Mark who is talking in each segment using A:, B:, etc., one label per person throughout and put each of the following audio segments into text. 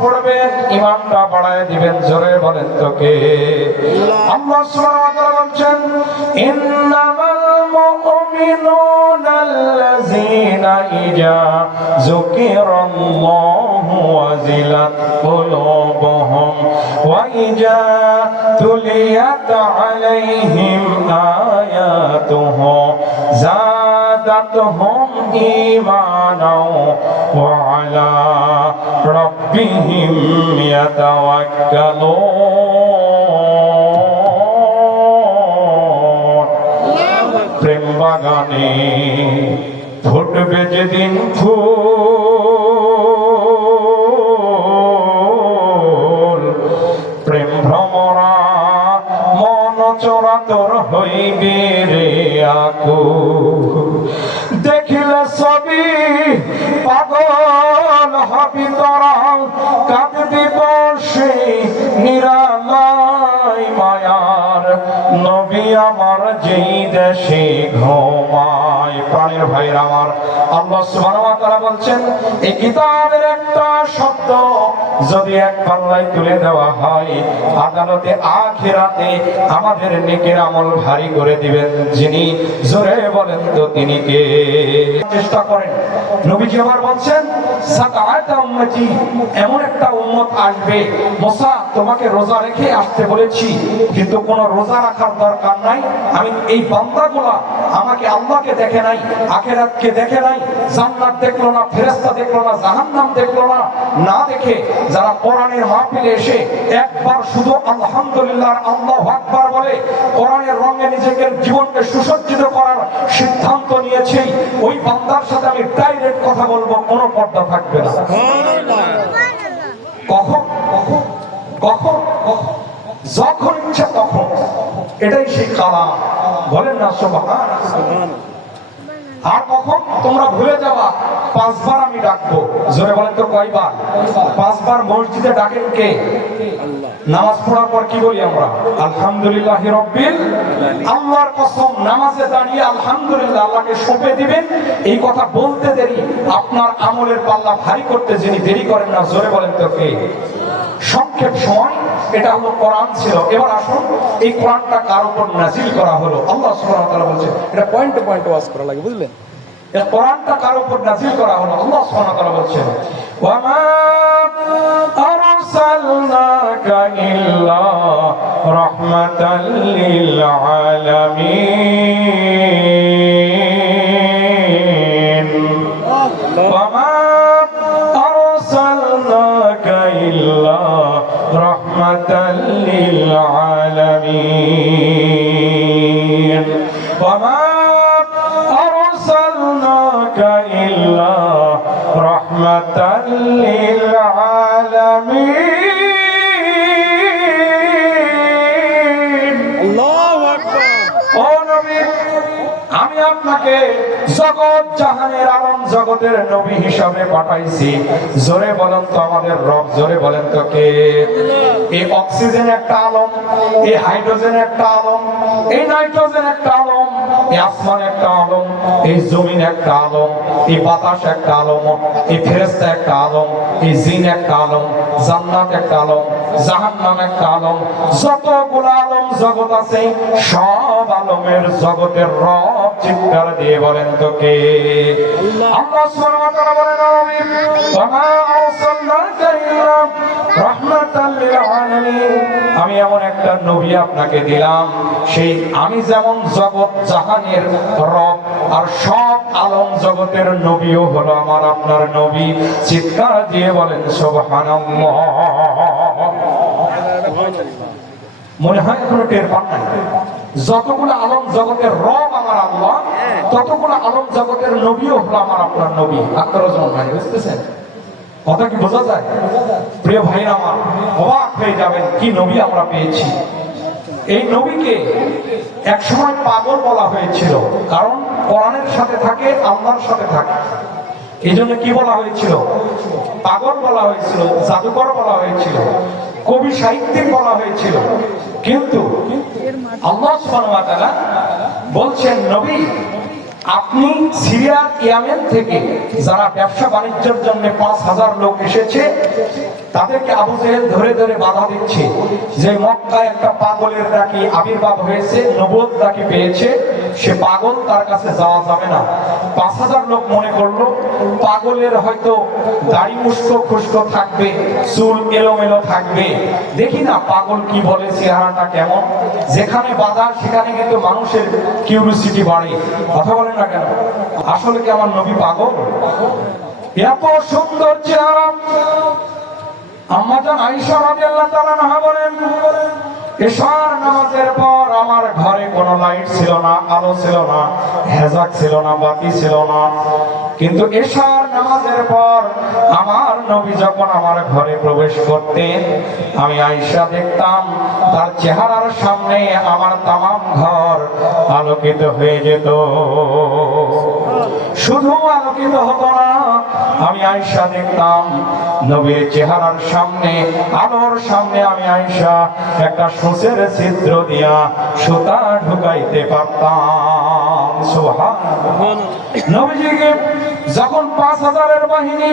A: পড়বেন ইমানটা বাড়ায় দিবেন জোরে বলেন তোকে। কে আল্লাহ সুবহানাহু ওয়া তাআলা বলছেন زادتهم إيمانا وعلى ربهم يتوكلون প্রেম বাগানে ফুটবে যেদিন ফুল প্রেম ভ্রমরা মন চোরাতর হইবে রে আকু দেখিলে ছবি, পাগল হবি তোরা। কাঁদবি বসে নিরালাই মায়ার। নবী আমার যেই দেশে ঘুমায়। প্রাণের ভাইয়ের আমার, আল্লাহ সুবহানাহু ওয়া তাআলা বলছেন এই কিতাবের একটা শব্দ যদি এক পাল্লায় তুলে দেওয়া হয়, আদালতে আখিরাতে আমাদের নেকের আমল ভারী করে দিবেন যিনি, জোরে বলেন তো তিনি কে? চেষ্টা করেন। নবীজি আবার বলছেন এমন একটা উম্মত আসবে, মুসা, তোমাকে রোজা রেখে আসতে বলেছি, কিন্তু কোনো রোজা রাখার দরকার নাই, আমি এই বান্দাগুলা আমাকে আল্লাহকে দেখে নাই, আখেরাতকে দেখে নাই, জান্নাত দেখল না, ফেরেশতা দেখল না, জাহান্নাম দেখল না না দেখে যারা কোরআনের মাহফিলে এসে একবার শুধু আলহামদুলিল্লাহ, আল্লাহু আকবার বলে, কোরআনের রঙে নিজেকে জীবনকে সুসজ্জিত করার সিদ্ধান্ত নিয়েছি ওই বান্দার সাথে আমি ডাইরেক্ট কথা বলব, কোনো পর্দা থাকবে না। কখন? কখন? কখন? যখন ইচ্ছা তখন। এটাই সেই কালাম। বলেন না সোভান আর কখন? তোমরা ভুলে যাবা পাঁচবার আমি ডাকবো। জোরে বলেন তো কয়বার? পাঁচবার মসজিদে ডাকেন কে? নামাজ পড়ার পর কি বলি আমরা? আলহামদুলিল্লাহ রব্বিল আল্লাহর কসম, নামাজে দাঁড়িয়ে আলহামদুলিল্লাহ আল্লাহকে সঁপে দিবেন। এই কথা বলতে দেরি, আপনার আমলের পাল্লা ভারী করতে যিনি দেরি করেন না, জোরে বলেন তো কে? সংক্ষেপ সময়, এটা হলো কোরআন ছিল। এবার আসুন, এই কোরআনটা কার উপর নাজিল করা হলো? আল্লাহ সুবহানাহু ওয়া তাআলা বলছে,
B: এটা পয়েন্টে পয়েন্টে ওয়াজ করা লাগে, বুঝলেন?
A: এই কোরআনটা কার উপর নাযিল করা হলো? আল্লাহ সুবহানাহু ওয়া তাআলা বলছেন ওয়া মা আরসালনাকা ইল্লা রাহমাতাল লিল আলামিন। ওয়া মা আরসালনাকা ইল্লা রাহমাতাল লিল আলামিন। ওয়া মা رحمة للعالمين
B: আল্লাহু আকবার
A: ও নবী আমি আপনাকে জগৎ জাহানের আলম জগতের নবী হিসাবে পাঠাইছি জোরে বলেন তো আমাদের রব জোরে বলেন তো কে এই অক্সিজেন একটা আলম এই হাইড্রোজেন একটা আলম এই নাইট্রোজেন একটা আলম এই আসমান একটা আলম, এই জমিন একটা আলম, এই বাতাস একটা আলম, এই ফেরেস্তা একটা আলম, এই জিন একটা আলম, জান্নাত একটা আলম। একটা আলম। যতগুলো আলম জগৎ আছে সব আলমের জগতের রব চিৎকার দিয়ে বলেন তো কে আল্লাহ সুবহানাহু ওয়া তাআলা বলেন ওয়া আরসালনাকা ইল্লা রাহমাতাল লিল আলামিন। আমি এমন একটা নবী আপনাকে দিলাম সেই আমি যেমন জগৎ জাহানের রব আর সব আলম জগতের নবীও হলো আমার আপনার নবী। চিৎকার দিয়ে বলেন সুবহানাল্লাহ। মনে হয় কোনো টের পান নাই। যতগুলো আলম জগতের রব আমার আল্লাহ ততগুলো আলম জগতের নবীও হলো আমার আপনার নবী। আক্তারজন ভাই বুঝতেছেন? কথা কি বোঝা যায়? প্রিয় ভাই আমার অবাক হয়ে যাবেন কি নবী আমরা পেয়েছি। এই নবীকে এক সময় পাগল বলা হয়েছিল কারণ কোরআনের সাথে থাকে আল্লাহর সাথে থাকে। এই জন্য কি বলা হয়েছিল? পাগল বলা হয়েছিল জাদুকর বলা হয়েছিল কবি সাহিত্যিক বলা হয়েছিল। কিন্তু আল্লাহ সুবহানাহু বলছেন, নবী, আপনি সিরিয়া ইয়ামেন থেকে যারা ব্যবসা বাণিজ্যের জন্য পাঁচ হাজার লোক এসেছে, তাদেরকে আবু জেহেল ধরে ধরে বাধা দিচ্ছে যে মক্কায় একটা পাগলের নাকি আবির্ভাব হয়েছে নবদ নাকি পেয়েছে, সে পাগল তার কাছে যাওয়া যাবে না। পাঁচ হাজার লোক মনে করল, পাগলের হয়তো দাড়ি মুস্কো খুস্কো থাকবে, চুল এলোমেলো থাকবে। দেখি না পাগল কি বলে, চেহারাটা কেমন? যেখানে বাধা, সেখানে কিন্তু মানুষের কিউরিসিটি বাড়ে। কথা বলেন না কেন? আসলে কি আমার নবী পাগল? এত সুন্দর চেহারা। আম্মাজান আয়েশা রাদিয়াল্লাহু তাআলা বলেন এশার নামাজের পর আমার ঘরে কোনো লাইট ছিল না, আলো ছিল না, হেজাক ছিল না, বাতি ছিল না। কিন্তু এশার নামাজের পর আমার নবী যখন আমার ঘরে প্রবেশ করতেন, আমি আয়েশা দেখতাম, তার চেহারার সামনে আমার তামাম ঘর আলোকিত হয়ে যেত। শুধু আলোকিত হতো না আমি আয়সা দেখতাম। নবীর চেহারার সামনে আলোর সামনে আমি আয়সা একটা সোঁচের ছিদ্র দিয়া সুতা ঢুকাইতে পারতাম। সোহা নবীজিকে যখন পাঁচ হাজারের বাহিনী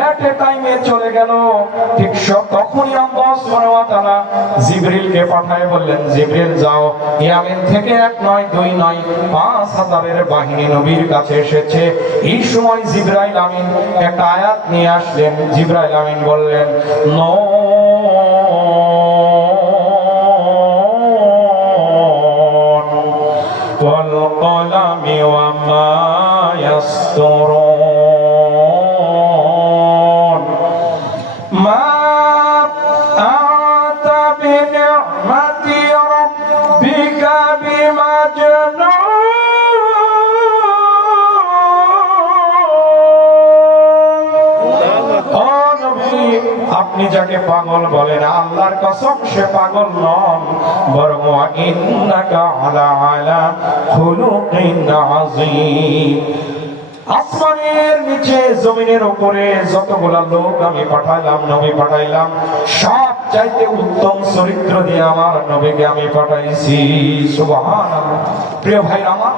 A: এট এ টাইমে চলে গেল ঠিক সব- তখনই আল্লাহ সুবহানাহু ওয়া তাআলা জিবরিলকে পাঠায় বললেন জিবরিল যাও ইয়ামিন থেকে এক নয় দুই নয় পাঁচ হাজারের বাহিনী নবীর কাছে এসেছে এই সময় জিব্রাইল আমিন একটা আয়াত নিয়ে আসলেন জিব্রাইল আমিন বললেন নুন والقلم وما يسطرون ما أنت بنعمة ربك بمجنون ও নবী, আপনি যাকে পাগল বলেন আল্লাহর কসম সে পাগল নন বরং ইন্নাকা আলা আলা খুলুকিন আযীম আসমানের নিচে, জমিনের উপরে যতগুলা লোক আমি পাঠাইলাম, নবী পাঠাইলাম, সব চাইতে উত্তম চরিত্র দিয়ে আমার নবীকে আমি পাঠাইছি। সুবহান প্রিয় ভাই আমার,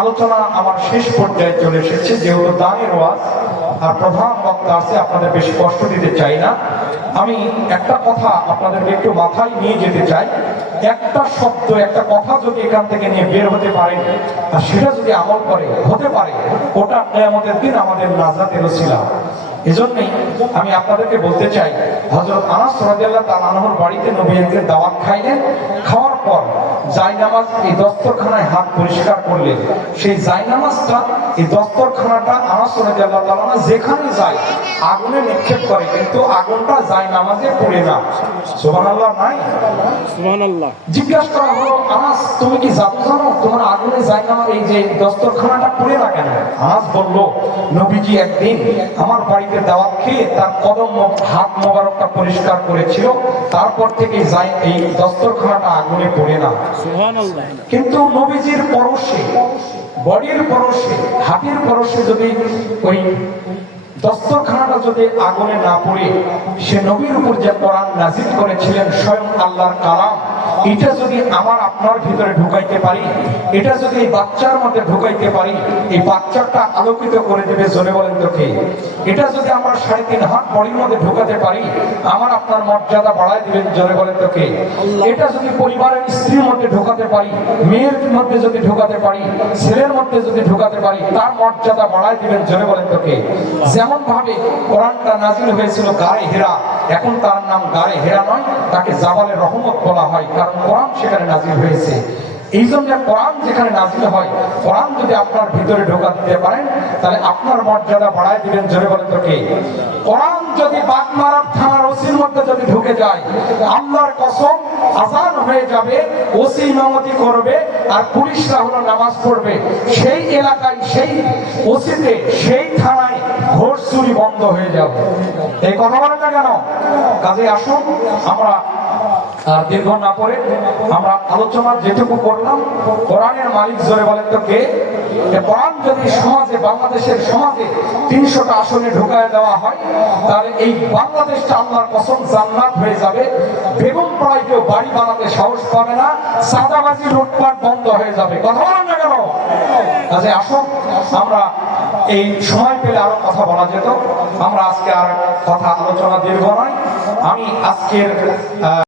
A: আলোচনা আমার শেষ পর্যায়ে চলে এসেছে, যেহেতু দানের ওয়াজ আর প্রধান বক্তা আছে, আপনাদের বেশি কষ্ট দিতে চাই না। আমি একটা কথা আপনাদেরকে একটু মাথায় নিয়ে যেতে চাই। একটা শব্দ, একটা কথা যদি এখান থেকে নিয়ে বের হতে পারে সেটা যদি আমল করে, হতে পারে, ওটা আমাদের দিন আমাদের নাজাতেরও ছিল এজন্যই আমি আপনাদেরকে বলতে চাই হজরত আনাস রাদিয়াল্লাহু তাআলা আনহুর বাড়িতে নবী একদিন দাওয়াত খাইলেন খাওয়ার পর জায়নামাজ এই দস্তরখানায় হাত পরিষ্কার করলেন। সেই জায়নামাজটা এই দস্তরখানাটা আনাস রাদিয়াল্লাহু তাআলা আনহু যেখানে যায় আগুনে নিক্ষেপ করে কিন্তু আগুনটা জায়নামাজে পড়ে না। সুবহানাল্লাহ নাই?
B: সুবহানাল্লাহ।
A: জিজ্ঞাসা করা হলো আনাস তুমি কি জাদু জানো তোমার আগুনে না এই যে দস্তরখানাটা পুড়ে না কেন? আনাস বলল নবীজি একদিন আমার বাড়িতে দাওয়াত খেয়ে তার কদম হাত মোবারকটা পরিষ্কার করেছিল। তারপর থেকে যায় এই দস্তরখানাটা আগুনে পড়ে না। কিন্তু নবীজির পরশে বডির পরশে হাতের পরশে যদি ওই দস্তরখানাটা যদি আগুনে না পড়ে সে নবীর উপর যে কোরআন নাজিল করেছিলেন স্বয়ং আল্লাহর কালাম এটা যদি আমার আপনার ভিতরে ঢুকাইতে পারি এটা যদি এই বাচ্চার মধ্যে ঢুকাইতে পারি এই বাচ্চাটা আলোকিত করে দেবে জোরে বলেন তো কে? এটা যদি আমরা সাড়ে তিন হাত বডির মধ্যে ঢুকাতে পারি আমার আপনার মর্যাদা বাড়ায় দিবেন জোরে বলেন তো কে? এটা যদি পরিবারের স্ত্রীর মধ্যে ঢোকাতে পারি মেয়ের মধ্যে যদি ঢোকাতে পারি ছেলের মধ্যে যদি ঢোকাতে পারি তার মর্যাদা বাড়ায় দিবেন জোরে বলেন তো কে? যেমন ভাবে কোরআনটা নাজিল হয়েছিল গায়ে হেরা এখন তার নাম গায়ে হেরা নয় তাকে জাবালে রহমত বলা হয় কারণ কোরআন সেখানে নাজিল হয়েছে। এই জন্য কোরআন যেখানে নাজিল হয়, কোরআন যদি আপনার ভিতরে ঢোকা দিতে পারেন, তাহলে আপনার মর্যাদা বাড়ায় দিবেন জোরে কোরআন যদি বাগমারার থানার ওসির মধ্যে যদি ঢুকে যায়, আল্লাহর কসম হয়ে যাবে, ওসি ইমামতি করবে, আর পুলিশরা হলো নামাজ পড়বে। সেই এলাকায়, সেই ওসিতে, সেই থানায় ঘোষ চুরি বন্ধ হয়ে যাবে। এই কথা না কেন? কাজে আসুন, আমরা দীর্ঘ না করে আমরা আলোচনা যেটুকু করলাম, কোরআনের মালিক জোরে বলেন তো কে? কোরআন যদি সমাজে, বাংলাদেশের সমাজে তিনশোটা আসনে ঢুকায় দেওয়া হয়, তাহলে এই বাংলাদেশটা আল্লাহর কসম জান্নাত হয়ে যাবে। বেগম পড়ায় কেউ বাড়ি বানাতে সাহস পাবে না, সাদাবাজি লুটপাট বন্ধ হয়ে যাবে। কথা বলেন না কেন? কাজে আসুন, আমরা এই সময় পেলে আরও কথা বলা যেত। আমরা আজকে আর কথা, আলোচনা দীর্ঘ নয়। আমি আজকের